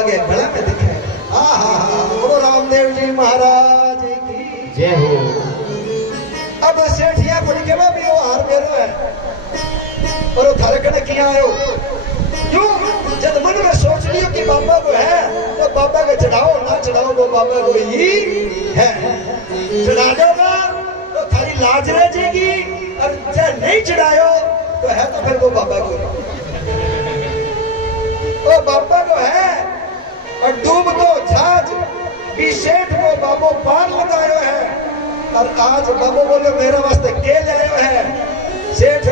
बाबा के गला में दिखे। बोलो रामदेव जी महाराज की जय हो। अब सेठिया को के भी वो हार मेरो है और वो थारे कने किया आयो क्यों जब मन में सोच लियो कि बाबा को है तो बाबा के चढ़ाओ ना चढ़ाओ वो बाबा को ही है। चढ़ा दोगा तो थारी लाज रह जाएगी और जब नहीं चढ़ायो तो है तो फिर वो बाबा को है। और डूब तो जहाज भी सेठ को बाबो पार लगायो है और आज बाबू बोलो मेरे वास्ते के ले आयो है सेठ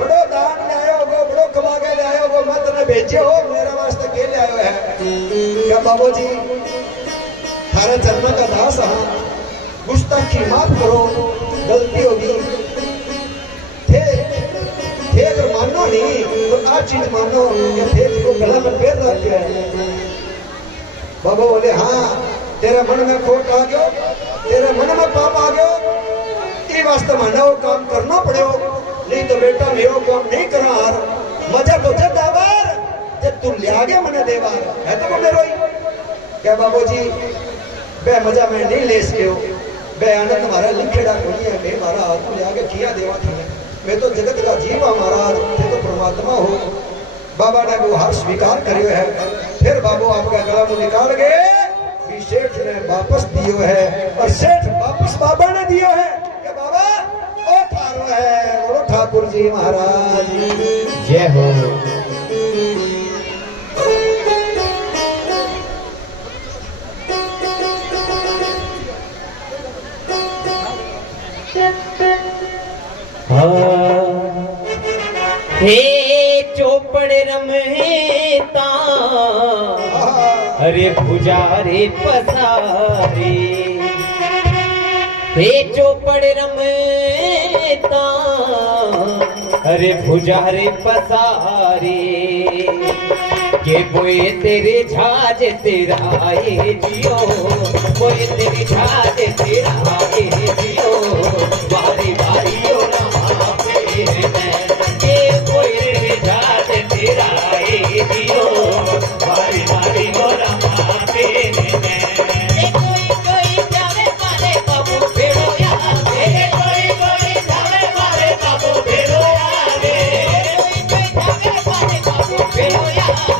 बड़ो दान ले आयो हो बड़ो कमा के ले आयो हो मैं तने भेजे हो मेरे वास्ते के ले आयो है। क्या बाबू जी थारे चरणों का दास हाँ गुस्ताखी माफ करो गलती होगी थे अगर मानो नहीं तो आज चीज मानो कि थे को गला में पैर रख गया है। बाबा बोले हाँ तेरे मन में खोट आ गयो तेरे मन में पाप आ गयो ये वास्ते माना वो काम करना पड़ो नहीं तो बेटा मैं वो काम नहीं करा हार मजा तो जब दाबार जब तू लिया गया मने देवार है तो मेरो ही। क्या बाबू जी बे मजा मैं नहीं ले सको बे आनंद हमारा लिखेड़ा कोनी है मैं मारा हाथ को लिया के किया देवा था मैं तो जगत का जीव हमारा थे तो परमात्मा हो। बाबा ने वो हार स्वीकार करियो है फिर बाबू आपका गला मुंह निकाल गए सेठ ने वापस दियो है और सेठ वापस बाबा ने दियो है कि बाबा ओ थारो है बोलो ठाकुर जी महाराज जय हो। हे चौपड़ रमता अरे पुजारे पसारे हे चौपड़ रमता अरे पुजारे पसारे के बोए तेरे झाज तेरा आए जियो बोए तेरे झाज तेरा आए जियो बारी बारी ओ रमा पे के बोए तेरे झाज तेरा आए जियो बारी बारी ओ रमा पे कोई जावे मारे बाबू भेड़ो यावे कोई जावे मारे बाबू भेड़ो यावे कोई जावे मारे बाबू भेड़ो यावे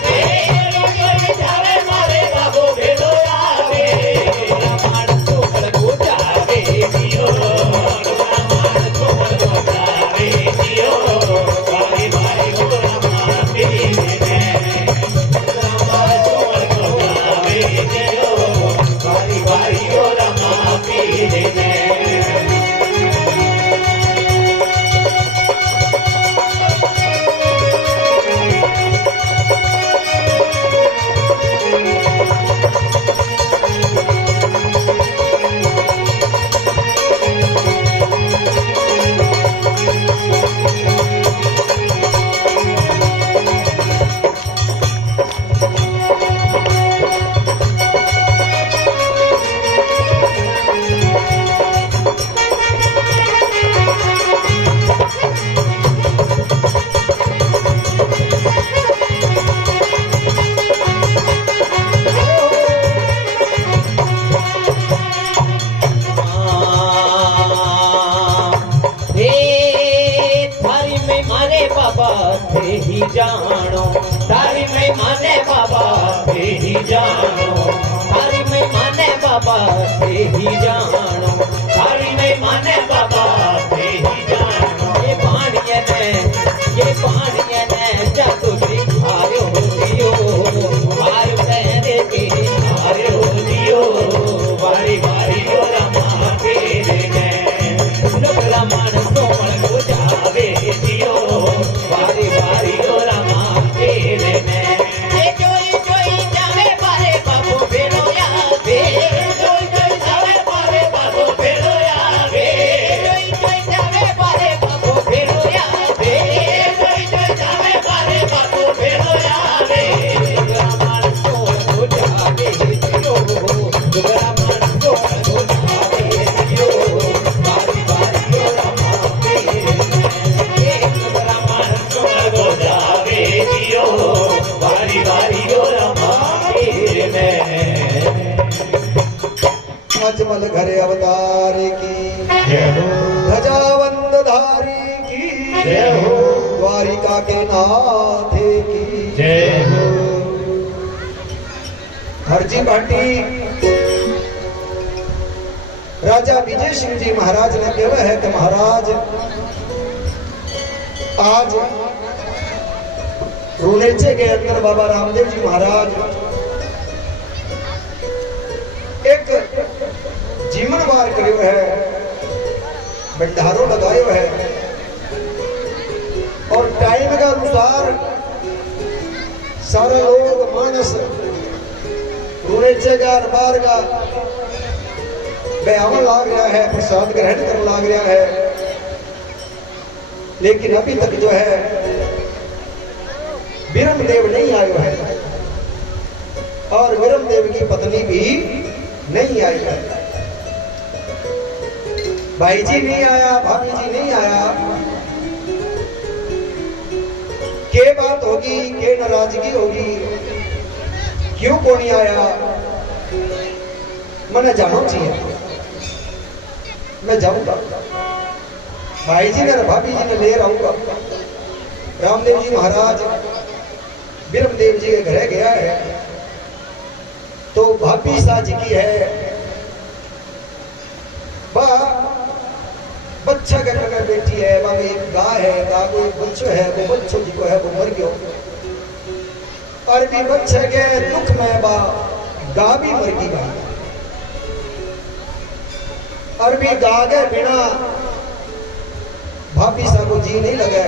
ही जानो तारी में माने बाबा थे ही जानो तारी में माने बाबा थे ही जानो तारी में माने बाबा थे ही जानो ये पानिया ने जादू दिखायो दियो मार पहने के हारो दियो बारी बारी ओ रमा तेरे ने लोकला मान सोमल को जावे दियो बारी बारी ओ रमा तेरे ने जोई जावे पारे बाबू भेड़ो यावे जोई जावे पारे बाबू अवतार की जय हो ध्वजावंद धारी की जय हो द्वारिका के नाथ की जय हो हरजी भाटी राजा विजय सिंह जी महाराज ने कहा है कि महाराज आज रूनेचे के अंदर बाबा रामदेव जी महाराज एक जीवन वार करो है, भंडारो लगायो है और टाइम के अनुसार सारे लोग मानस रूनेचे का बार का बयान लाग रहा है, प्रसाद ग्रहण करने लाग रहा है, लेकिन अभी तक जो है विरमदेव नहीं आयो है और विरमदेव की पत्नी भी नहीं आई है। भाई जी नहीं आया, भाभी जी नहीं आया, के बात होगी, के नाराजगी होगी, क्यों को नहीं आया, मैंने जाना चाहिए, मैं जाऊंगा, भाई जी ने भाभी जी ने ले रहूंगा। रामदेव जी महाराज विरमदेव जी के घर गया है तो भाभी साजी की है बच्चा के घर बैठी है, वहां एक गाय है, गाय को एक बच्चो है, वो बच्चों जी को है वो मर गयो और भी बच्चे के दुख में बा गा भी मर गई बा और भी गा गए बिना भाभी सा को जी नहीं लगे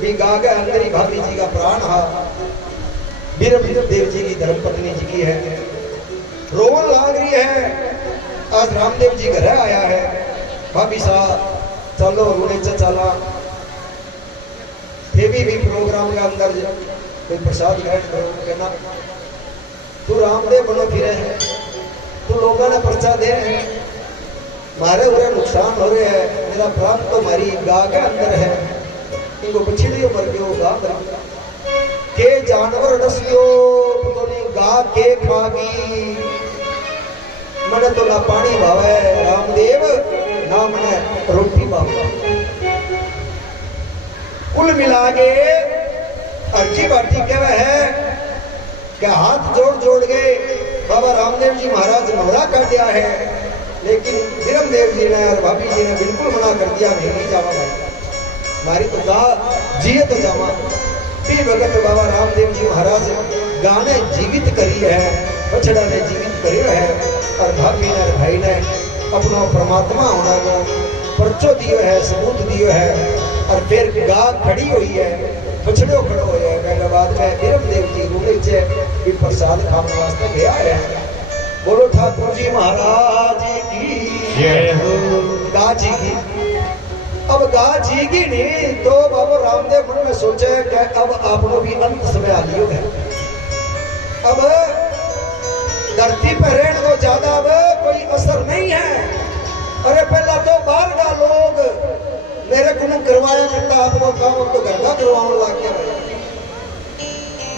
भी गा गए अंदर ही भाभी जी का प्राण हा विरमदेव जी की धर्मपत्नी जी की है, रोवन लाग रही है। आज रामदेव जी घर आया है, भाभी सा चलो रोने चला देवी भी प्रोग्राम के अंदर कोई प्रसाद ग्रहण करो, कहना तू रामदेव बनो फिरे है, तू लोगों ने पर्चा दे रहे हैं, मारे हुए नुकसान हो रहे हैं, मेरा प्राण तो मारी गा के अंदर है, इनको बछड़ियों मर गयो, गा मर गया के जानवर डसियो तो नहीं गा के खागी, मने तो ना पानी भावे रामदेव ना मने रोटी भावे। कुल मिला के अर्जी बाटी कहवे है कि हाथ जोड़ जोड़ के बाबा रामदेव जी महाराज नवरा कर दिया है, लेकिन विरमदेव जी ने और भाभी जी ने बिल्कुल मना कर दिया, नहीं जावा भाई, मारी तो गा जिए तो जावा। भी भगत बाबा रामदेव जी महाराज गाने जीवित करी है, बछड़ा ने जीवित करी है और भाभी ने और भाई ने अपना परमात्मा होना को पर्चो दियो है, सबूत दियो है और फिर गा खड़ी हुई है, बछड़ो खड़ो हुए है। पहले बाद में विरमदेव जी रूने से भी प्रसाद खाने वास्ते गया है। बोलो ठाकुर जी महाराज की जय हो गा जी की। अब गा जी की नहीं तो बाबा रामदेव मन में सोचे कि अब आपको भी अंत समय आ लियो है, अब धरती पर रहने को ज्यादा अब कोई असर नहीं है। अरे पहला तो बाहर का लोग मेरे को करवाया करता आपको काम, अब तो घर का करवाने लग गया,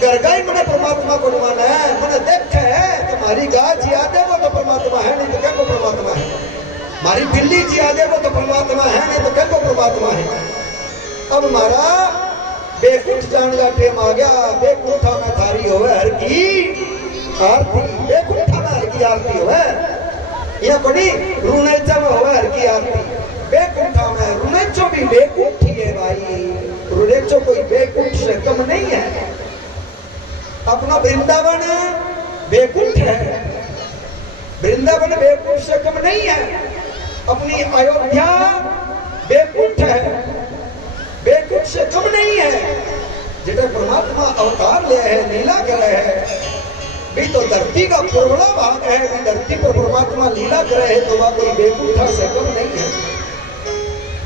घर का ही मैंने परमात्मा को माना है, मैंने देखा है तुम्हारी गाय जिया दे वो तो परमात्मा है, नहीं तो क्या को परमात्मा है, हमारी बिल्ली जिया दे वो तो परमात्मा है, नहीं तो क्या को परमात्मा है। अब हमारा बेकुंठ जाने का टेम आ गया, बेकुंठा में थारी होवे हर की आरती, बेकुंठा में हर की आरती होवे, यह बड़ी रूनेचा में होवे हर की आरती, बेकुंठा में रूनेचो भी बेकुंठ ही है भाई, रूनेचो कोई बेकुंठ से कम नहीं है। अपना वृंदावन बेकुंठ है, वृंदावन बेकुंठ से कम नहीं है, अपनी अयोध्या बेकुंठ है, बेकुंठ से कम नहीं है। जिधर परमात्मा अवतार ले है, लीला करे है, भी तो धरती का पुरवड़ा भाग है, भी धरती पर परमात्मा लीला करे है, तो वह कोई बेकुंठा से कम नहीं है।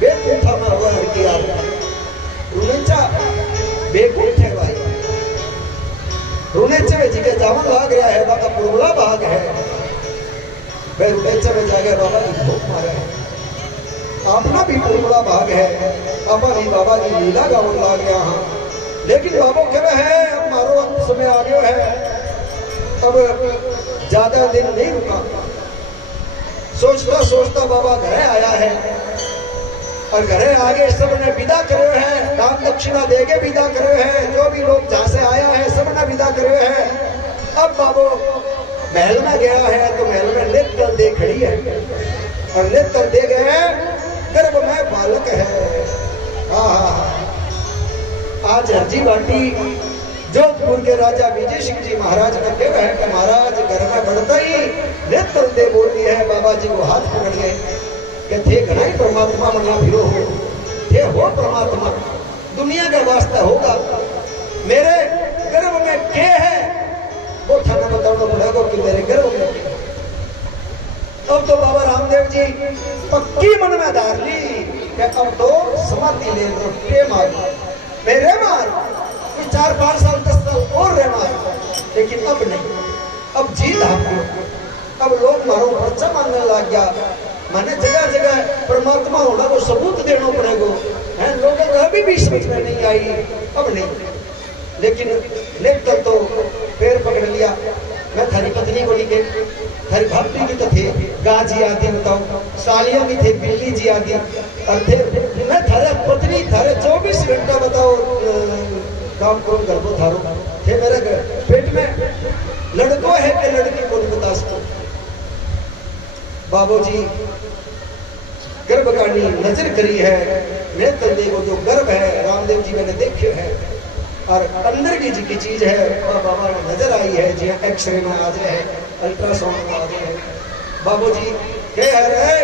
बेकुंठा में हुआ हर की रूनेचा बेकुंठ है भाई, रूनेचे में जिके जावन लाग रहा है, बाबा पुरवड़ा भाग है, वह रूनेचे में जाके बाबा की भूख मारे है, अपना भी पुरवड़ा भाग है, अपा भी बाबा की लीला गावन लाग गया हाँ। लेकिन बाबा कह है अब मारो अंत समय आ गया है, अब ज्यादा दिन नहीं रुका, सोचता सोचता बाबा घरे आया है और घरे आगे सबने विदा करो है, दान दक्षिणा देके विदा करो है, जो भी लोग जहां से आया है सबने विदा करो है। अब बाबू महल में गया है तो महल में नेत्र दे खड़ी है और नेत्र दे गए गर्भ में बालक है। आज हरजी बाटी जोधपुर के राजा विजय सिंह जी महाराज ने कहा है कि महाराज घर में बढ़ता ही नेत्र दे बोली है, बाबा जी को हाथ पकड़ गए कि थे घना ही परमात्मा मना फिरो हो, थे हो परमात्मा दुनिया के वास्ते होगा, मेरे गर्भ में के है वो थाना बताना पड़ेगा कि मेरे गर्भ में के। अब तो बाबा रामदेव जी पक्की मन में धार ली कि अब तो समाधि ले लो, के मार मेरे मार 4-5 साल 10 साल और रह मार, लेकिन अब नहीं, अब जीत आपको। अब लोग मारो पर्चा मांगने लग गया, मैंने जगह जगह परमात्मा होना को सबूत देना पड़ेगा है, लोगों को अभी भी समझ में नहीं आई, अब नहीं। लेकिन लेकर तो पैर पकड़ लिया, मैं थारी पत्नी को लिखे, थारी भाभी की तो थे गाजी आदि बताओ, सालियां भी थे बिल्ली जी आदि, और थे मैं थारे पत्नी थारे 24 घंटा बताओ काम करो घर को थारो थे, मेरे पेट में लड़को है कि लड़की को नहीं बता सको। बाबूजी गर्भ कानी नजर करी है, नेत्र देखो जो गर्भ है रामदेव जी मैंने देखे है और अंदर की चीज है बाबा नजर आई है, जी एक्सरे में आ जाए, अल्ट्रासाउंड में आ जाए। बाबूजी कह रहे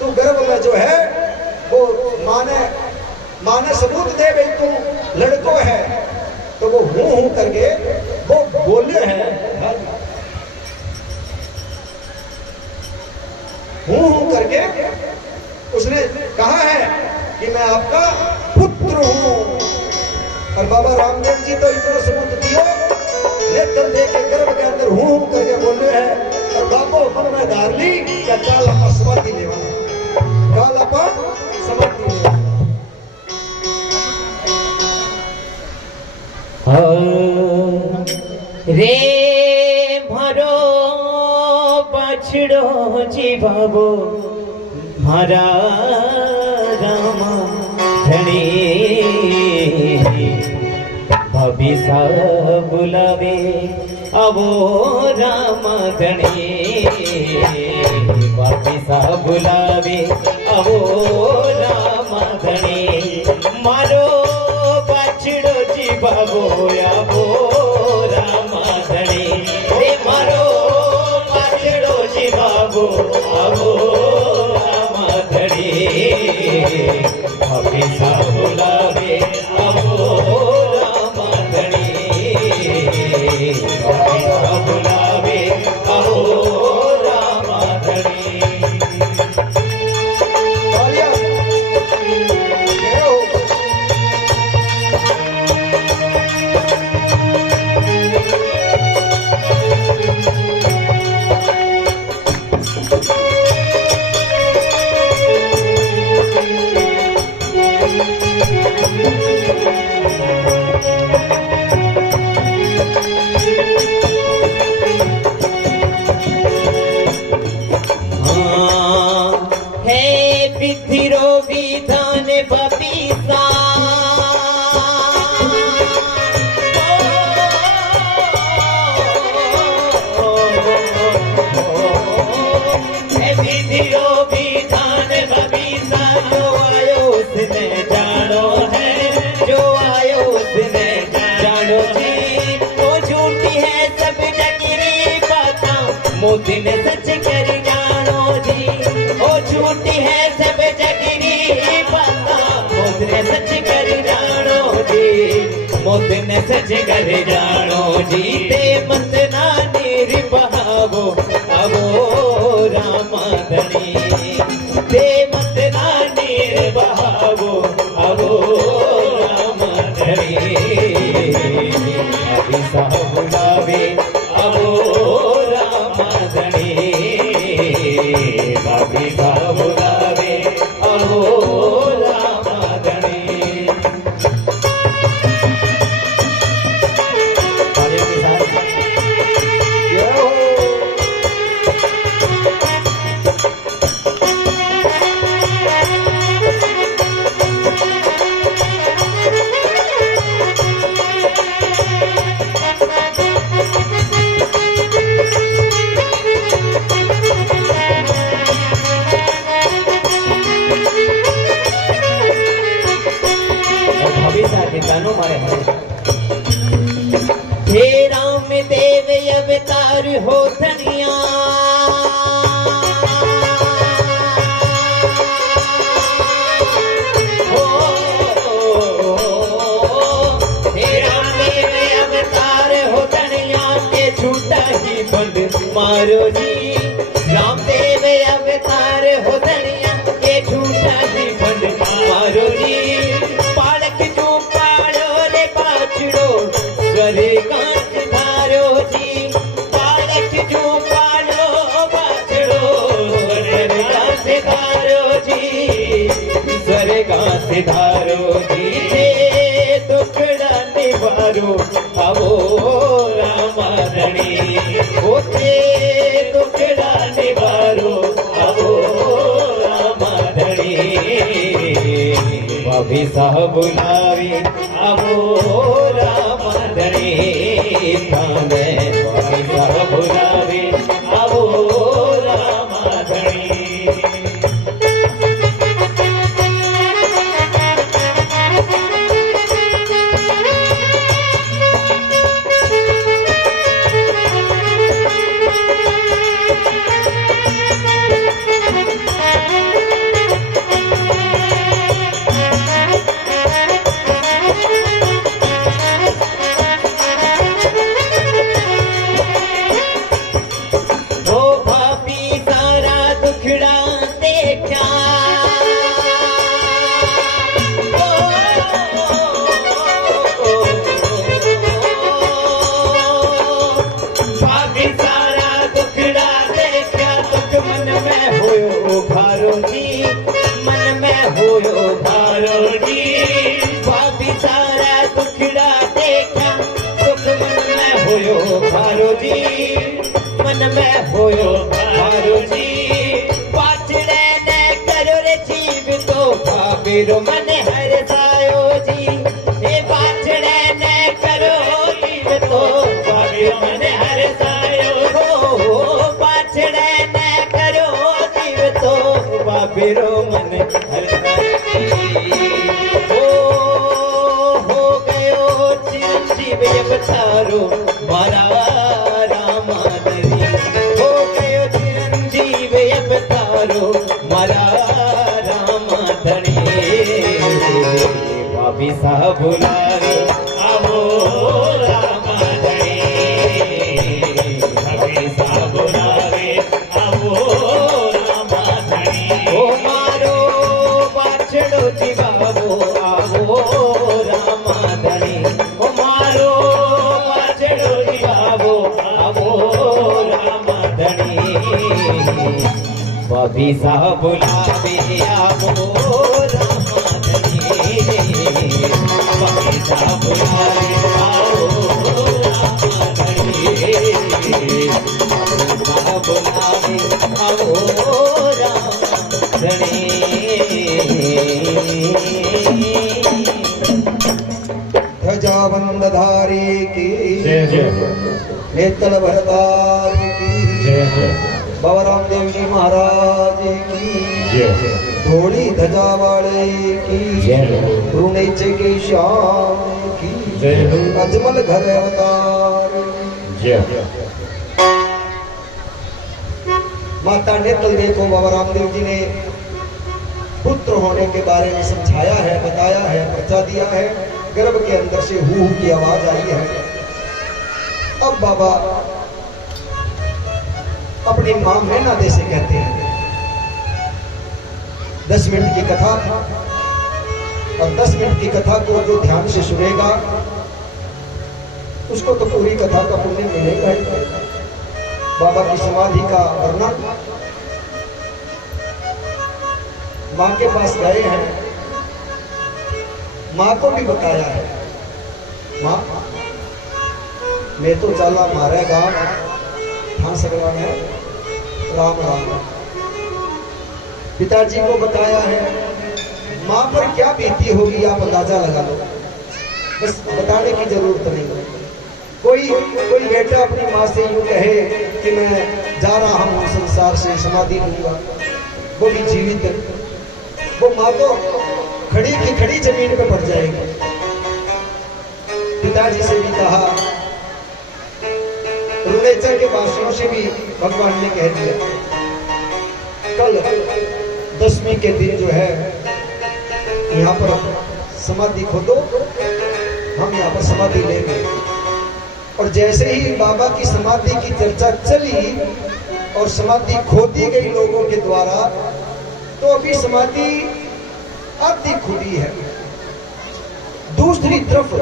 तू गर्भ में जो है वो माने सबूत दे भाई तू लड़को है, तो वो हूं करके वो बोले हैं, हूं करके उसने कहा है कि मैं आपका पुत्र हूं। और बाबा रामदेव जी तो इतना सबूत दियो, नेत्र दे के गर्भ के अंदर हूं करके बोले हैं। और बाबो मन में धार ली क्या काल अपा समाधि लेवाना, काल अपा समाधि लेवाना। रे मारो बछड़ो जी बाबो मारा राम धनी, भाभी सा बुलावे आवो राम धनी, भाभी सा बुलावे आवो राम धनी, मारो बछड़ो जी बाबो आवो राम धनी, रे मारो बछड़ो जी बाबो आवो राम धनी, भाभी सा बुलावे आवो राम धनी, भाभी सा बुलावे आवो राम धनी। तालियां ये हो है विधिरो विधान बबीसा, है विधिरो विधान बबीसा, जो आयो उसने जानो है, जो आयो उसने जानो जी, वो झूठी है सब जगरी बाता, मोदी ने सच कर जानो जी, वो झूठी है सब जगरी बाता, मोदी ने सच कर जानो जी, मोदी ने सच कर जानो जी, ते मत ना निर्बहावो आवो राम धनी, ते मत ना निर्बहावो आवो राम धनी, अभी सा बुलावे आवो राम धनी, भाभी सा बुलावे आवो राम धनी। ये हो जानो मारे हे राम देव अवतार हो धनिया मारो जी रामदेव अवतार हो धनिया के झूठा ही बंद मारो जी पालक जो पालो रे बाछड़ो स्वरे कांत धारो जी पालक जो पालो बाछड़ो स्वरे कांत धारो जी स्वरे कांत धारो जी दुखड़ा निवारो आवो रामाधणी होते दुखड़ा निवारो आवो रामाधणी भाभी साहब बुलावी आवो रामाधणी भाभी साहब बुलावी आवो रामाधणी मन में होयो भारो जी पाछड़े ने करो रे जीव तो भाभीरो मन हर सायो जी ए पाछड़े ने करो जीव तो भाभीरो मन हर सायो हो पाछड़े ने करो जीव तो भाभीरो मन हर सायो हो गयो चिरंजीव अवतारो मारा भाभी साहब बुलावे आवो रामाधणी भाभी साहब बुलावे आवो रामाधणी ओ मारो बाछड़ो जी बाबो आवो रामाधणी ओ मारो बाछड़ो जी बाबो आवो रामाधणी भाभी साहब बुलावे आवो भाभी साहब बुलावे आओ रामाधणी साहब बुलावे आओ रामाधणी ध्वजावंदधारी की नेत्र भरदारी की बाबा रामदेव जी महाराज की थोड़ी ध्वजा वाले की नीचे की शाम की अजमल घर अवतार माता नेतल देखो बाबा रामदेव जी ने पुत्र होने के बारे में समझाया है, बताया है, पर्चा दिया है। गर्भ के अंदर से हू की आवाज आई है। अब बाबा अपनी मां मैना दे से कहते हैं 10 मिनट की कथा, और 10 मिनट की कथा को जो ध्यान से सुनेगा उसको तो पूरी कथा का पुण्य मिलेगा ही। बाबा की समाधि का वर्णन मां के पास गए हैं, मां को भी बताया है। मां मैं तो चला मारे गांव हाँ सकवा है राम राम। पिताजी को बताया है। मां पर क्या बीती होगी आप अंदाजा लगा लो, बस बताने की जरूरत नहीं। कोई बेटा अपनी माँ से यूं कहे कि मैं जा रहा हूँ संसार से, समाधि लूंगा, वो भी जीवित, वो माँ तो खड़ी की खड़ी जमीन पे पड़ जाएगी। से भी भगवान ने कह दिया कल 10वीं के दिन जो है यहाँ पर समाधि खोदो, हम यहाँ पर समाधि लेंगे। और जैसे ही बाबा की समाधि की चर्चा चली और समाधि खोदी गई लोगों के द्वारा, तो अभी समाधि आधी खुदी है। दूसरी तरफ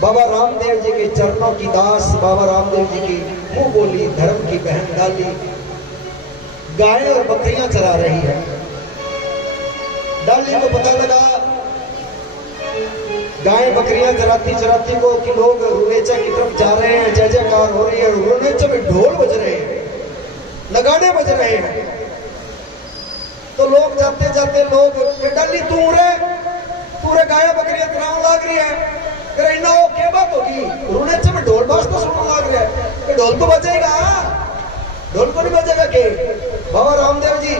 बाबा रामदेव जी के चरणों की दास बाबा रामदेव जी की मुंह बोली धर्म की बहन डाली गायें और बकरियां चरा रही है। डाली को पता लगा गायें बकरियां चराती चराती को कि लोग रुनेचा की तरफ जा रहे हैं, जय जयकार हो रही है, रुनेचा में ढोल बज रहे हैं, नगाड़े बज रहे हैं। तो लोग जाते जाते लोग डाली तू रे गायें बकरियां चराने लग रही है, इन्ना वो क्या बात होगी, रुनेचा में ढोल बाज तो सुनने लग रहा है, ढोल तो बजेगा, ढोल को नहीं बजेगा के बाबा रामदेव जी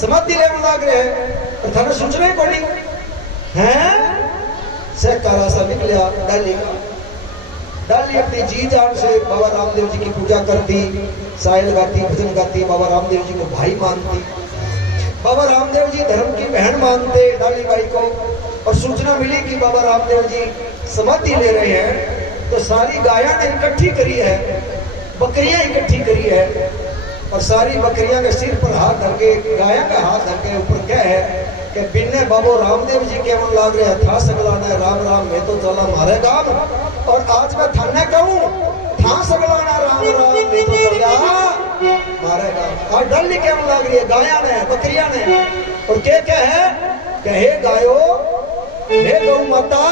समाधि लेने लग रहे हैं और थाने सोच रहे को नहीं है। सहकारा सा निकलिया डाली अपनी जी जान से बाबा रामदेव जी की पूजा करती, सायल गाती, भजन गाती, बाबा रामदेव जी को भाई मानती, बाबा रामदेव जी धर्म की बहन मानते डाली बाई को। और सूचना मिली कि बाबा रामदेव जी समाधि ले रहे हैं, तो सारी गायां ने इकट्ठी करी है, बकरियां इकट्ठी करी है, और सारी बकरियां के सिर पर हाथ धर के, गाया का हाथ धर के ऊपर क्या है कि बिन्ने बाबो रामदेव जी के मन लाग रहे था सगलाना राम राम मैं तो चला मारे गाम, और आज मैं थाने कहूं था सगलाना राम राम मैं तो चला मारे गाम। और डल्ली के मन लाग रही है गाया ने बकरियां ने, और क्या है कहे गायो हे गौ माता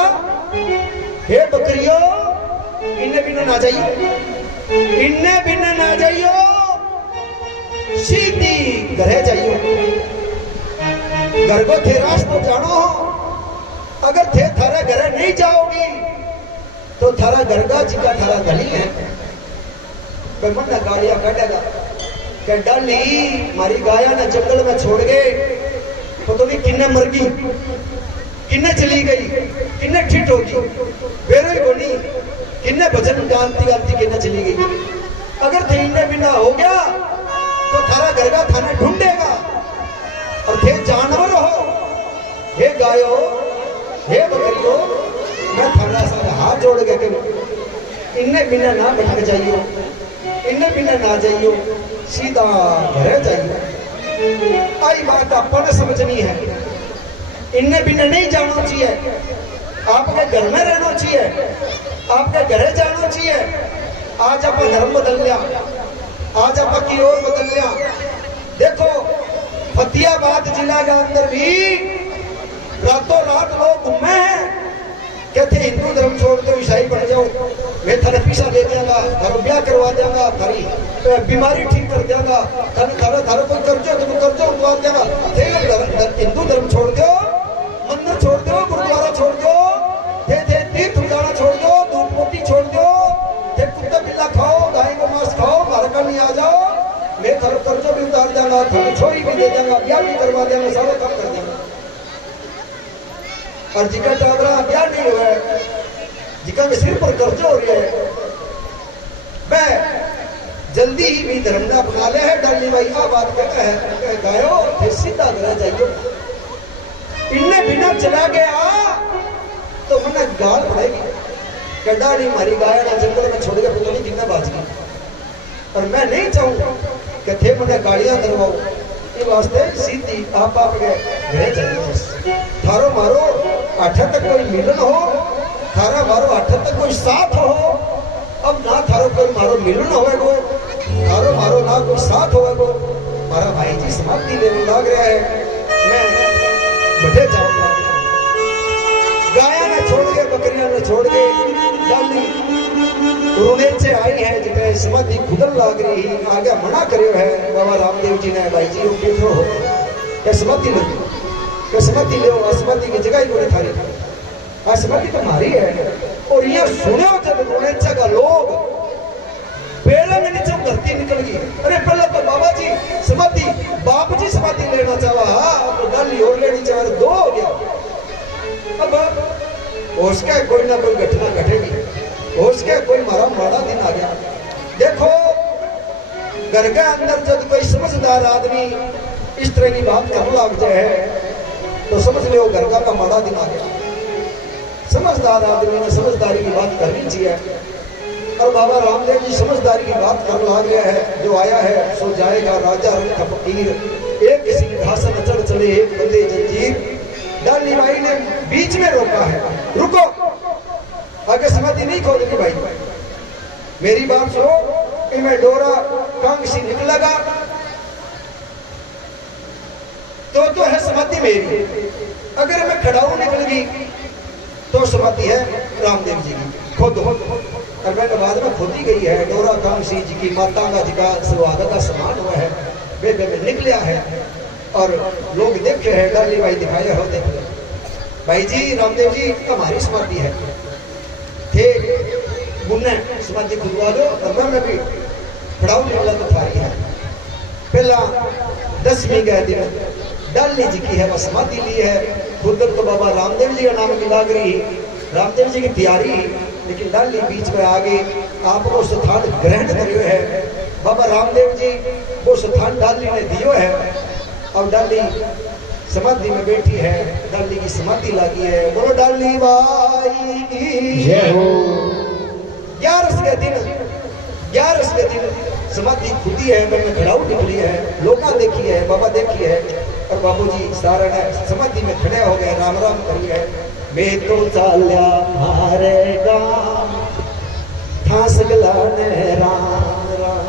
हे बकरियो इन्ने बिना ना जाइयो, इन्ने बिना ना जाइयो, सीधी घरे जाइयो, घर को थे रास्ता जानो हो, अगर थे थारे घरे नहीं जाओगी तो थारा घर का जिका थारा गली है मन गाड़ियां काटेगा क्या डाली मारी गाया ने जंगल में छोड़ गए, पता नहीं किन्ने मर गई, किन्ने चली गई, किन्ने ठिट होगी, बेरोई कोनी, किन्ने भजन गाती गाती किन्ने चली गई। अगर थे इन्ने बिना हो गया तो थारा घर का थाने ढूंढेगा, और थे जानवर हो, हे गायो हे बकरियो मैं थारा साथ हाथ जोड़ के इन्ने बिना ना भटक जाइयो, इन्ने बिना ना जाइयो, सीधा घर जाइयो। आई बात आपने समझनी है, इन्ने बिना नहीं जाना चाहिए, आपके घर में रहना चाहिए, आपके घरे जाना चाहिए। आज आप धर्म बदल लिया, आज आप की ओर बदल लिया। देखो फतेहाबाद जिला के अंदर भी रातों रात लोग घूमे हैं, कहते हिंदू धर्म छोड़ दो ईसाई बन जाओ, मैं थारे पीछा दे देंगा, थारो ब्याह करवा देंगा, थारी बीमारी ठीक कर देंगा, थारो कोई कर्जो तुम कर्जो उठवा देंगा। हिंदू धर्म छोड़ दो, मंदिर छोड़ दो, गुरुद्वारा छोड़ दो, तीर्थ जाना छोड़ दो, दूध रोटी छोड़ दो, कुत्ता बिल्ला खाओ, गाय को मांस खाओ, घर का नहीं आ जाओ, मैं थारो कर्जो भी उतार देंगा, थारी छोरी भी दे देंगा, ब्याह भी करवा देंगा, सारा काम कर देंगा। और जिका टावरा ब्याह नहीं हुआ है, जिका के सिर पर कर्ज हो रही है, मैं जल्दी ही भी धर्म ने अपना ले है। डाली भाई आ बात कहता है गायो फिर सीधा घर जाइयो, इनने बिना चला गया तो मैंने गाल पड़ेगी, डाली मारी गाय ना जंगल में छोड़ के पता नहीं कितना बाज गई। और मैं नहीं चाहूंगा कि थे मैंने गाड़ियां दरवाओ, ये वास्ते सीधी आप के घर जाइए। थारो मारो आठा तक कोई मिलन हो, थारा मारो आठा तक कोई साथ हो, अब ना थारो कोई मारो मिलन होएगो, थारो मारो ना कोई साथ होएगो। मारा भाई जी समाधि लेने लग रहा है, मैं बढ़े जाऊंगा। गाया ने छोड़ के बकरियां ने छोड़ के डाली रुनेचे आई है, जिन्हें समाधि खुदन लग रही आगे मना करियो है बाबा रामदेव जी ने, भाई जी बैठो हो क्या समाधि लगी, क्या समाधि ले समाधि की जगह ही बोले थारी, समाधि तो हमारी है। और ये सुनो जब रुनेचा का लोग पेड़ में नीचे धरती निकल गई, अरे पहले तो बाबा जी समाधि, बाप जी समाधि लेना चाहा, अब तो डाली और लेनी चाह, दो हो गया। अब उसका कोई ना कोई घटना घटेगी, उसके कोई मारा माड़ा दिन आ गया। देखो घर के अंदर जब कोई समझदार आदमी इस तरह की बात करने लग जाए तो समझ लो घर का माड़ा दिन आ गया। समझदार आदमी ने समझदारी की बात करनी चाहिए। और बाबा रामदेव जी समझदारी की बात करने लग गया है, जो आया है सो जाएगा, राजा रंग का फकीर, एक सिंहासन चढ़ चढ़े एक बंदे जंजीर। डाली भाई ने बीच में रोका है, रुको, आगे समाधि नहीं खोलनी भाई, मेरी बात सुनो, मैं डोरा कांग से निकलेगा तो है समाधि मेरी, अगर मैं खड़ाऊ निकल गई तो समाधि है रामदेव जी की, खुद और मैंने बाद में खोदी गई है। डोरा कांसी जी की माता का जी का स्वागत का सम्मान हुआ है, बेबे में निकलिया है और लोग देखे हैं, डाली भाई दिखाया हो, देख भाई जी रामदेव जी हमारी समाधि है, थे मुन्ने समाधि खुदवा दो, और मैं भी खड़ाऊ निकला तो थारी है। पहला 10वीं के दिन डाली जी की है वह समाधि ली है, खुद तो बाबा रामदेव जी का नाम की लाग रही, रामदेव जी की तैयारी, लेकिन डाली बीच में आ गई, आपको स्थान ग्रहण करियो है बाबा रामदेव जी, वो स्थान डाली ने दियो है। अब डाली समाधि में बैठी है, डाली की समाधि लगी है, बोलो डाली बाई की जय हो। 11 के दिन समाधि खुदी है, मैंने खड़ाऊ निकली है, लोका देखी है, बाबा देखी है, और बाबूजी सारा ने समाधि में खड़े हो गए, राम राम करी है। मैं तो चाल्या हारे गाम ठास गला ने राम राम,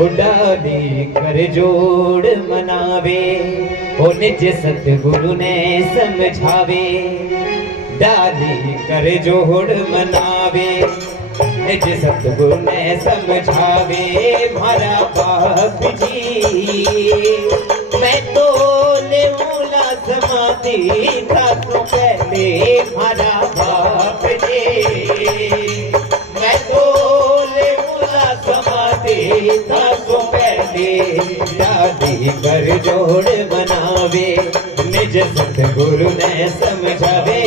उड़ानी कर जोड़ मनावे, ओ निज सतगुरु ने समझावे, डाली कर जोड़ मनावे, निज सतगुरु ने समझावे, मारा बाप जी मैं तो लेऊला समाधि था तो पहले, मारा बाप जी मैं तो लेऊला समाधि था तो पहले, डाली कर जोड़ बनावे, निज सतगुरु ने समझावे,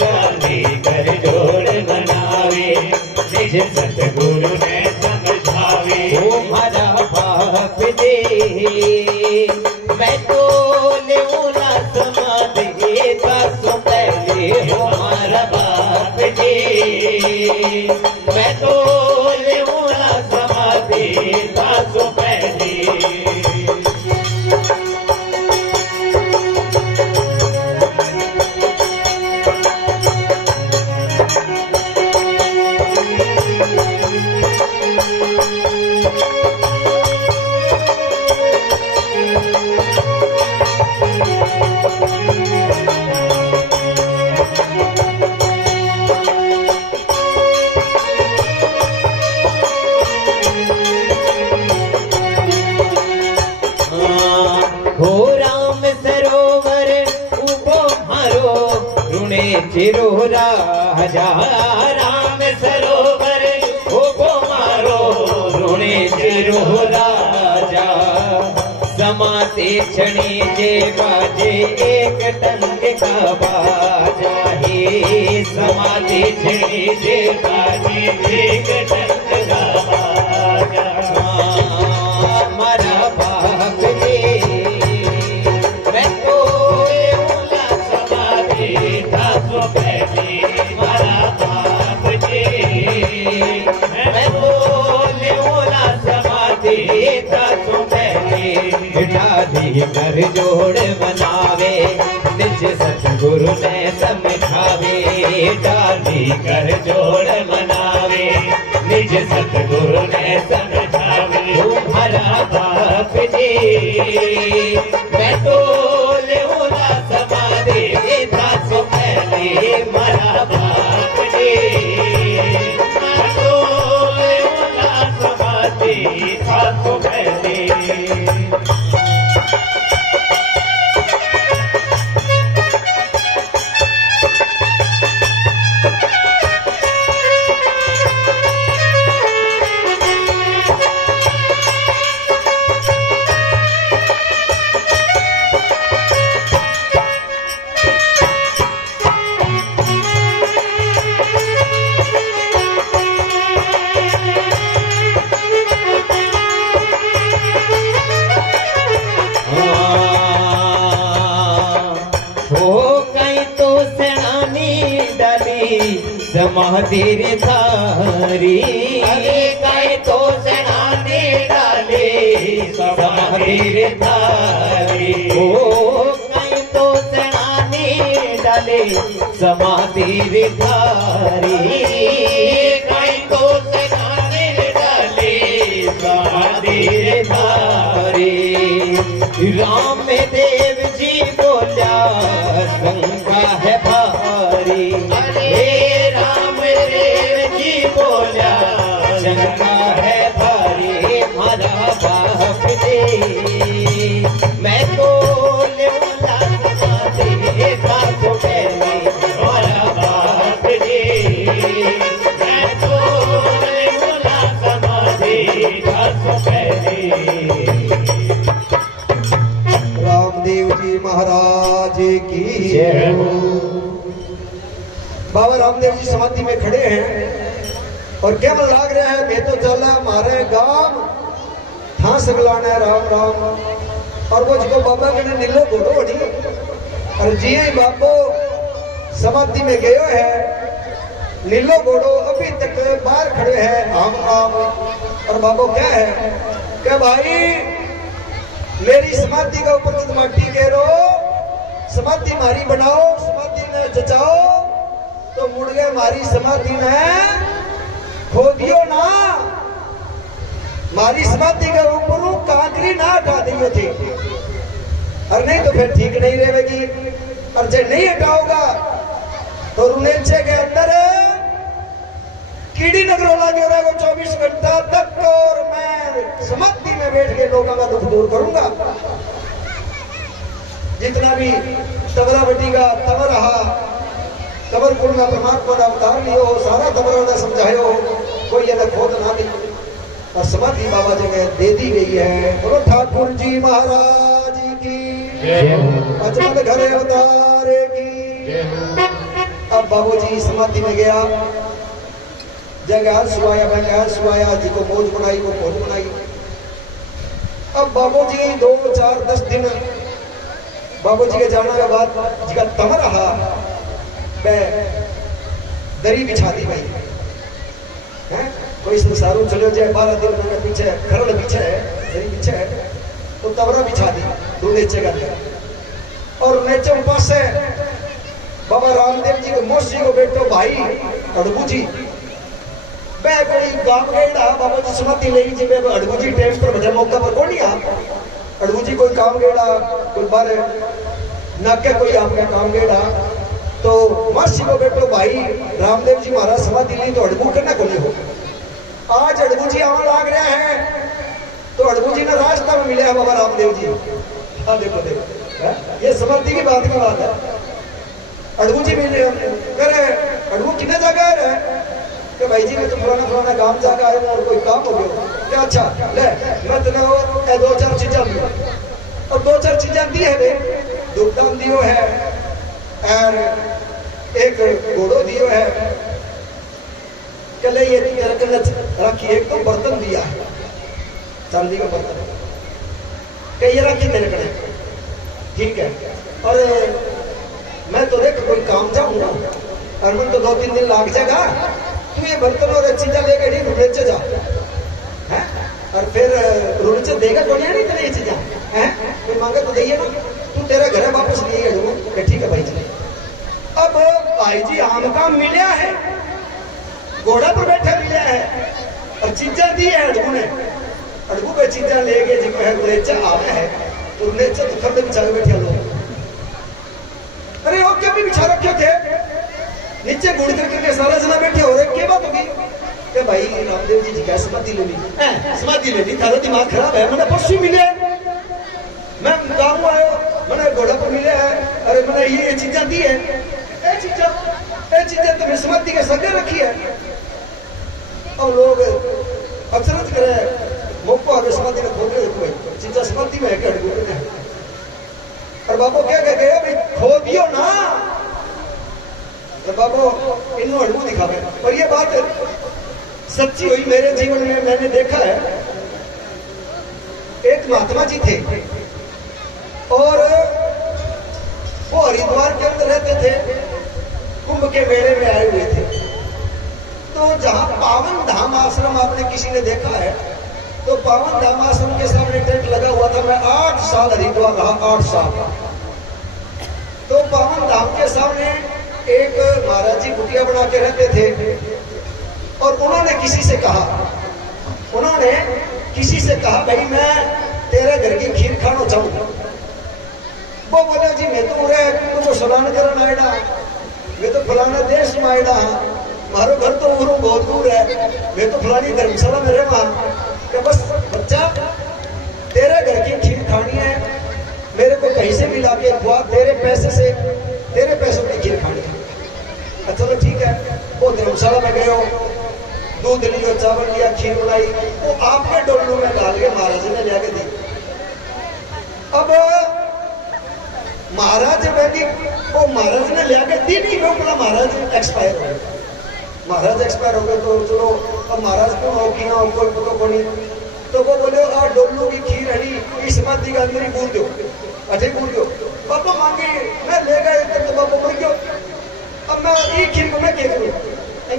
डाली कर जोड़ बनावे, निज सतगुरु ने समझावे, ओ हमारा बाप दे मैं तो लेऊला समाधि था तो पहले, हमारा बाप दे मैं तो लेऊला समाधि था तो पहले। चिरो राजा राम सरोवर हो मारो ऋणे चिरो राजा, समाते क्षणी जे बाजे एक टंक का बाजा, हे समाते क्षणी जे बाजे एक टंक का बाजा, हमारा बाप दे मैं तो लेऊला समाधि था तो पहले, हमारा बाप जी मैं तो लेऊला समाधि था तो पहले, डाली कर जोड़ बनावे, निज सतगुरु ने समझावे, डाली कर जोड़ बनावे, निज सतगुरु ने समझावे, तुम्हारा बाप जी मैं तो लेऊला समाधि था तो पहले, हमारा बाप जी मैं तो लेऊला समाधि था तो पहले। समाधि रे थारी अरे कहीं तो सेनानी डाले समाधि रे थारी ओ कहीं तो सेनानी डाले समाधि रे थारी कहीं तो सेनानी डाले समाधि रे थारी राम देव जी बोला शंका है भारी अरे राम देव जी बोला शंका है भारी मारा बाप दे मैं बोले बोला समाधि का तो पहले मारा बाप दे मैं बोले बोला समाधि का तो पहले रामदेव जी महाराज की जय हो। बाबा रामदेव जी समाधि में खड़े हैं और क्या मन लाग रहा है, मैं तो चल हमारे गांव था सगलाना राम राम और वो जो बाबा के नीलो घोड़ो होनी और जी बाबो समाधि में गयो है नीलो घोड़ो अभी तक बाहर खड़े हैं आम आम और बाबो क्या है क्या भाई मेरी समाधि का ऊपर तो माटी कह रो समाधि मारी बनाओ समाधि ने जचाओ तो मुड़ गए मारी समाधि ने खो दियो ना मारी समाधि के ऊपर कांकरी ना हटा दियो थी और नहीं तो फिर ठीक नहीं रहेगी और जब नहीं हटाओगा तो रुनेचे के अंदर कीड़ी नगरोला जो रहेगा 24 घंटा तक और मैं समाधि में बैठ के लोगों का दुख दूर करूंगा। जितना भी तबरा बटीगा तबर रहा तबर कुल में परमात्मा का अवतार लियो हो सारा तबरा ने समझायो हो कोई ये खोद ना दी और समाधि बाबा जगह दे दी गई है। बोलो ठाकुर जी महाराज की अजमल घरे अवतारे की। अब बाबूजी समाधि में गया जगह सुवाया मैं सुवाया जी को मौज बनाई वो मौज बनाई। अब बाबूजी 2 4 10 दिन बाबूजी के जाने के बाद जी का तम रहा मैं दरी बिछा दी भाई है कोई संसारू चलो जाए 12 दिन मैंने पीछे खरड़ पीछे है दरी पीछे है तो तबरा बिछा दी दो नीचे का और नीचे पास है बाबा रामदेव जी को मौसी को बेटो भाई अड़बू जी मैं कोई गांव गेड़ा बाबा जी समाधि ले जी मैं अड़बू जी टाइम पर बजा मौका पर कौन नहीं अड़बू जी कोई काम गेड़ा कोई बार नाके कोई आपका काम गेड़ा तो मौसी को बेटो भाई रामदेव जी महाराज समाधि ली तो अड़बू करना को नहीं हो आज अड़बू जी आने लाग रहे हैं तो अड़बू जी ने रास्ता में मिले हैं बाबा रामदेव जी। हाँ देखो देखो ये समाधि की बात है अड़बू जी मिले करे अड़बू कितने जगह है कि भाई जी मैं तो फलाना गांव जाकर आया हूँ और कोई काम हो गया क्या अच्छा ले मैं तेने वो 2-4 चीजें दी और 2-4 चीजें दी है दुग्धान दियो है और एक घोड़ो दियो है कल ये रखी एक तो बर्तन दिया है चांदी का बर्तन कई रखी तेरे कड़े ठीक है और मैं तो देख कोई काम जाऊंगा और मैं तो 2-3 दिन लाग जाएगा तू ये बर्तन और चीजें लेके नहीं रुड़चे जा हैं और फिर रुड़चे देगा तो नहीं तेरे ये चीजें हैं कोई मांगे तो दइए ना तू तेरे घर वापस लिए कि ठीक है भाई जी। अब भाई जी आम का मिला है घोड़ा पर बैठा मिला है और चीजें दी है अड़बू ने अड़बू पे चीजें ले गए जिनको है रुड़ेचा आवे है तो रुड़ेचा तो खंड बिछा के बैठे लोग अरे वो क्या भी बिछा रखे थे नीचे गुड़ करके सारा जना बैठे हो रहे क्या बात होगी कि भाई रामदेव जी क्या समाधि ले ली समाधि ले ली थारा दिमाग खराब है मैंने परसों मिले मैं गाँव आयो मैंने घोड़ा पर मिले है अरे मैंने ये चीजें दी है ये चीजें तुम्हें समाधि के संगे रखी है और लोग अचरज करे मौका हमें समाधि का खोल देखो चीजें समाधि में है क्या और बाबू क्या कह गए भाई खो दियो ना तो बाबू इन अड़बू दिखावे पर ये बात सच्ची हुई मेरे जीवन में मैंने देखा है। एक महात्मा जी थे और वो हरिद्वार के अंदर रहते थे कुंभ के मेले में आए हुए थे आश्रम आपने किसी ने देखा है? तो पावन धाम आश्रम के सामने टेंट लगा हुआ था। मैं 8 साल हरिद्वार रहा, 8 साल। तो पावन धाम के सामने एक महाराज जी कुटिया बना के रहते थे और उन्होंने किसी से कहा, भाई मैं तेरे घर की खीर खाना चाहूंगा। वो बोला जी मैं तो तुमको सलान करना आएगा, मैं तो फलाना देश में आएगा, मारो घर तो उरो बहुत दूर है, मैं तो फलानी धर्मशाला में रहना। कि बस बच्चा तेरे घर की खीर खानी है, मेरे को कहीं से भी लाके खुआ, तेरे पैसों की खीर खानी है। अच्छा तो ठीक है। वो धर्मशाला में गए हो, दूध लियो, चावल लिया, खीर बनाई, वो आपके डोलू में डाल के महाराज ने जाके दी। अब महाराज वो महाराज ने लिया दी नहीं, वो बोला महाराज एक्सपायर हो गए। महाराज एक्सपायर हो गए तो चलो अब महाराज क्यों हो कि ना कोई पता को नहीं। तो वो बोले डोलू की खीर हड़ी इस मत का मेरी भूल दो, अच्छे भूल दो। पापा मांगे मैं ले गए तो पापा मर गयो। अब मैं ये खीर को मैं क्या करूँ,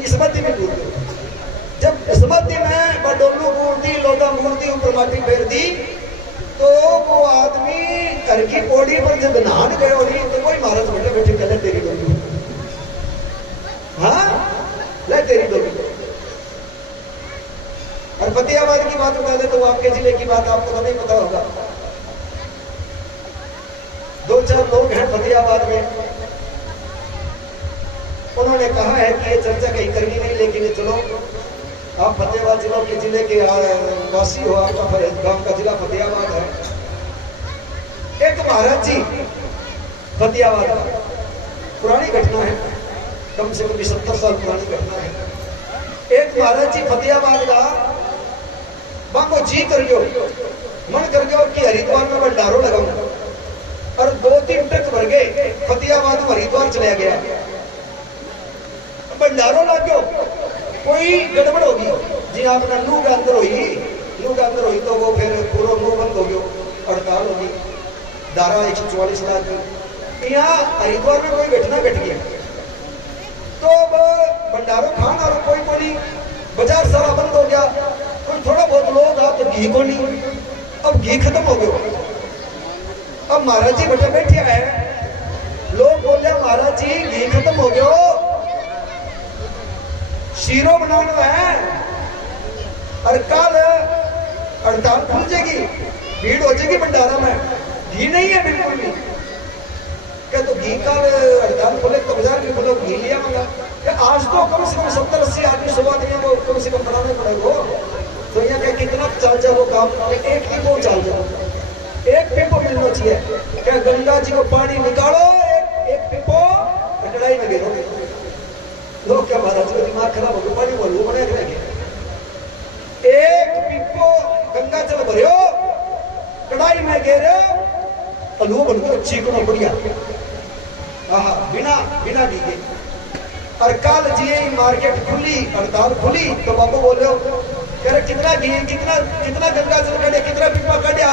इस मत में भूल दो। जब इस मत में डोलू मूर्ति लोटा मूर्ति ऊपर माटी फेर दी तो वो आदमी घर की पौड़ी पर जब नहान गए हो तो कोई महाराज बैठे बैठे कहले तेरी डोलू, हाँ ले तेरी डोलू। और फतेहाबाद की बात बता दे तो आपके जिले की बात आपको तो नहीं पता होगा। 2-4 लोग हैं फतेहाबाद में, उन्होंने कहा है कि ये चर्चा कहीं करनी नहीं, लेकिन चलो आप फतेहाबाद जिले के वासी हो, आपका गांव का जिला फतेहाबाद है। एक महाराज जी फतेहाबाद का, पुरानी घटना है, कम से कम 70 साल पुरानी घटना है। एक महाराज जी फतेहाबाद का बांगो जी कर गयो, मन कर गयो कि हरिद्वार में भंडारो लगाऊं, और 2-3 ट्रक भर गए फतेहाबाद में हरिद्वार चला गया। भंडारो लग गयो, कोई गड़बड़ होगी जी, आपने लू के अंदर हुई तो वो फिर पूरा मुंह बंद हो गयो, हड़ताल होगी, धारा 144 लाख। यहाँ हरिद्वार में कोई घटना घट गया तो भंडारो खान और कोई को नहीं, बाजार सारा बंद हो गया, कोई थोड़ा बहुत लोग आ तो घी को नहीं, अब घी खत्म हो गया। अब महाराज जी बैठे बैठे है, लोग बोले महाराज जी घी खत्म हो गया, शीरो बनाना है और कल हड़ताल खुल जाएगी, भीड़ हो जाएगी भंडारा में, घी नहीं है बिल्कुल भी। क्या तो घी का हड़ताल खोले तो बाजार में खोलो, घी लिया मंगा। आज तो कम से कम 70-80 आदमी 100 आदमी को कम से कम बनाने पड़ेगा। तो यहाँ क्या कितना चल जाए वो काम, एक पिपो चल जाओ, एक पिपो मिलना चाहिए। क्या गंगा जी को पानी निकालो, एक पिपो कढ़ाई में गिरो। लोग क्या महाराज का दिमाग खराब हो गया, पानी बोलो बने एक पिपो गंगा जल भरो, कढ़ाई में गिरे, हलवा बनकर चीकना बढ़िया, बिना डीगे। और कल जी मार्केट खुली, हड़ताल खुली, तो बाबू बोलो कह रहे कितना घी, कितना गंगा जल काटे, कितना पिपा काटा।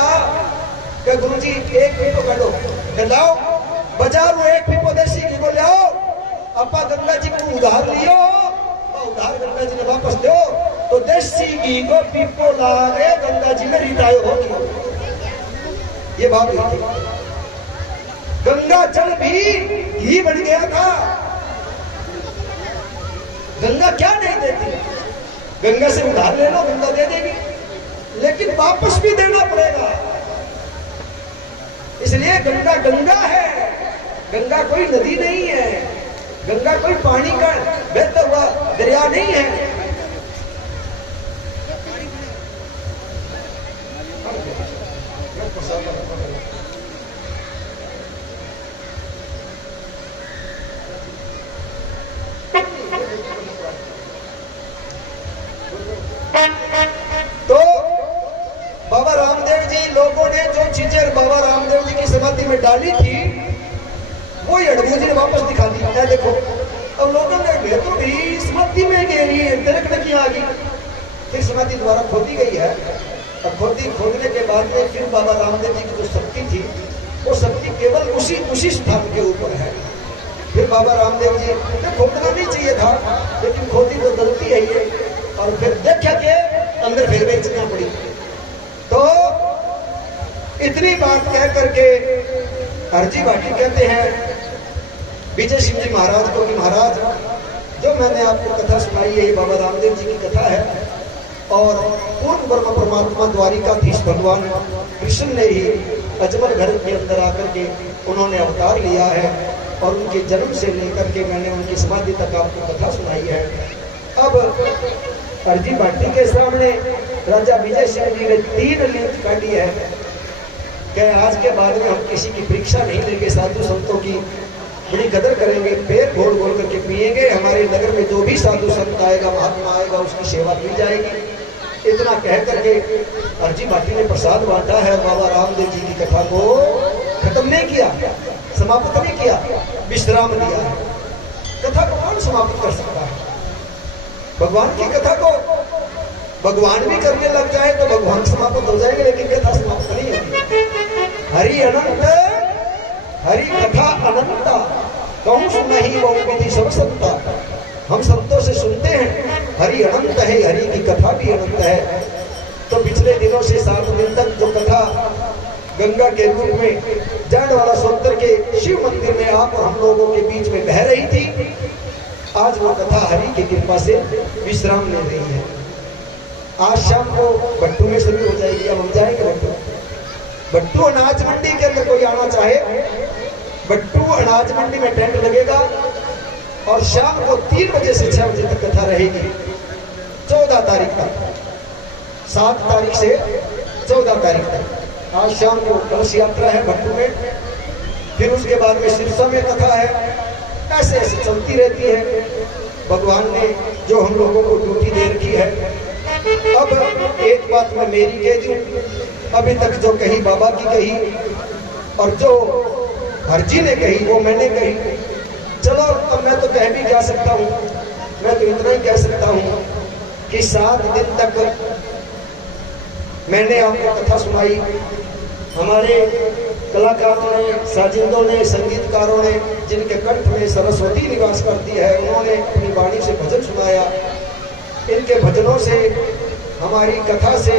क्या गुरु जी एक पिपो काटो, लाओ बाजार में एक पिपो देसी घी को लाओ, अपा गंगा जी को उधार लियो, उधार गंगा जी ने वापस दो, तो देसी घी को पिपो ला गए गंगा जी में रिटायो होगी। ये बात हुई थी। गंगा जल भी घी बन गया था। गंगा क्या नहीं देती, गंगा से उधार ले लो, गंगा दे देगी, लेकिन वापस भी देना पड़ेगा। इसलिए गंगा गंगा है, गंगा कोई नदी नहीं है, गंगा कोई पानी का बहता हुआ दरिया नहीं है। तो बाबा रामदेव जी, लोगों ने जो चीजें बाबा रामदेव जी की समाधि में डाली थी वो अड़बू जी ने वापस दिखा दी। क्या देखो, अब लोगों ने तो भी समाधि में गई, तिलक की आ गई, फिर समाधि द्वारा खोदी गई है। अब खोदने के बाद में फिर बाबा रामदेव जी की जो शक्ति थी वो शक्ति केवल उसी स्थान के ऊपर है। फिर बाबा रामदेव जी ने खोदना नहीं चाहिए था, लेकिन खोदी तो गलती है ये। और फिर देखा कि अंदर फिर बेचना पड़ी। तो इतनी बात कह करके हरजी भाटी कहते हैं विजय सिंह जी महाराज को कि महाराज जो मैंने आपको कथा सुनाई है ये बाबा रामदेव जी की कथा है और पूर्ण ब्रह्म परमात्मा द्वारिकाधीश भगवान कृष्ण ने ही अजमल घर के अंदर आकर के उन्होंने अवतार लिया है और उनके जन्म से लेकर के मैंने उनकी समाधि तक आपको कथा सुनाई है। अब हरजी भाटी के सामने राजा विजय सिंह जी ने 3 लिंक काटी है कि आज के बाद में हम किसी की परीक्षा नहीं लेंगे, साधु संतों की बड़ी कदर करेंगे, पेट घोल घोल करके पिएंगे, हमारे नगर में जो भी साधु संत आएगा महात्मा आएगा उसकी सेवा की जाएगी। इतना कह करके हरजी भाटी ने प्रसाद बांटा है, बाबा रामदेव जी की कथा को खत्म नहीं किया, समाप्त नहीं किया, विश्राम दिया है। कथा को कौन समाप्त कर सकता है? भगवान की कथा को भगवान भी करने लग जाए तो भगवान समाप्त हो जाएंगे, लेकिन कथा समाप्त नहीं होगी। हरि अनंत, हरि कथा अनंता, कहूं सुनहि वो विधि सब संता। हम संतों से सुनते हैं हरि अनंत है, हरि की कथा भी अनंत है। तो पिछले दिनों से 7 दिन तक जो कथा गंगा के रूप में जाड़ वाला सोतर के शिव मंदिर में आप और हम लोगों के बीच में बह रही थी, आज वो कथा हरि की कृपा से विश्राम ले रही है। आज शाम को बट्टू में शुरू हो जाएगी। अब हम जाएंगे बट्टू अनाज मंडी के अंदर, कोई आना चाहे बट्टू अनाज मंडी में टेंट लगेगा और शाम को 3 बजे से 6 बजे तक कथा रहेगी। 14 तारीख तक, 7 तारीख से 14 तारीख तक। आज शाम को कलश यात्रा है बट्टू में, फिर उसके बाद में सिरसा में कथा है। ऐसे ऐसे चलती रहती है। भगवान ने जो हम लोगों को ड्यूटी दे रखी है। अब एक बात मैं मेरी कह दूं, अभी तक जो कही बाबा की कही और जो हरजी ने कही वो मैंने कही। चलो अब मैं तो कह भी क्या सकता हूँ, मैं तो इतना ही कह सकता हूँ कि 7 दिन तक मैंने आपको कथा सुनाई। हमारे कलाकारों ने, साजिंदों ने, संगीतकारों ने, जिनके कंठ में सरस्वती निवास करती है, उन्होंने अपनी वाणी से भजन सुनाया। इनके भजनों से, हमारी कथा से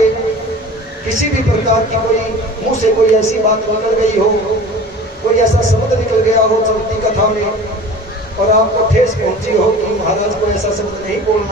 किसी भी प्रकार की कोई मुंह से कोई ऐसी बात निकल गई हो, कोई ऐसा शब्द निकल गया हो चलती कथा में और आपको ठेस पहुंची हो कि महाराज को ऐसा शब्द नहीं बोलना